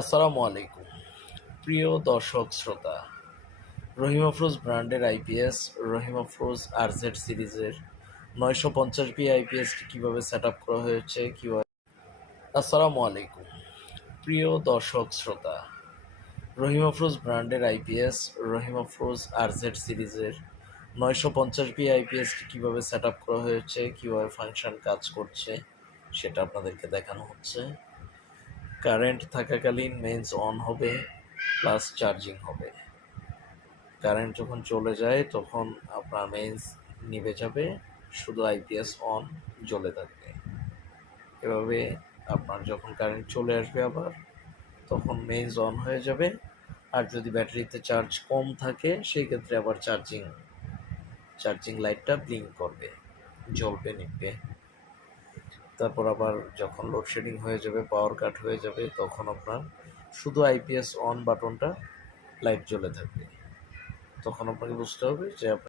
আসসালামু আলাইকুম প্রিয় দর্শক শ্রোতা। রহিম আফরোজ ব্র্যান্ডের আইপিএস রহিম আফরোজ আরজেড সিরিজের 950 বি আইপিএসটি কীভাবে সেট আপ করা হয়েছে কীভাবে আসসালামু আলাইকুম প্রিয় দর্শক শ্রোতা। রহিম আফরোজ ব্র্যান্ডের আইপিএস রহিম আফরোজ আরজেড সিরিজের 950 বি আইপিএসটি কীভাবে সেট আপ করা হয়েছে কীভাবে ফাংশন কাজ করছে সেটা আপনাদেরকে দেখানো হচ্ছে। কারেন্ট থাকাকালীন মেইনস অন হবে, প্লাস চার্জিং হবে। কারেন্ট যখন চলে যায় তখন আপনার মেইনস নিভে যাবে, শুধু আইপিএস অন জ্বলে থাকবে। এভাবে আপনার যখন কারেন্ট চলে আসবে আবার তখন মেইনস অন হয়ে যাবে। আর যদি ব্যাটারিতে চার্জ কম থাকে সেই ক্ষেত্রে আবার চার্জিং লাইটটা ব্লিঙ্ক করবে, জ্বলবে, নিভবে। তারপর আবার যখন লোডশেডিং হয়ে যাবে, পাওয়ার কাট হয়ে যাবে, তখন আপনার শুধু আইপিএস অন বাটনটা লাইট জ্বলে থাকবে। তখন আপনাকে বুঝতে হবে যে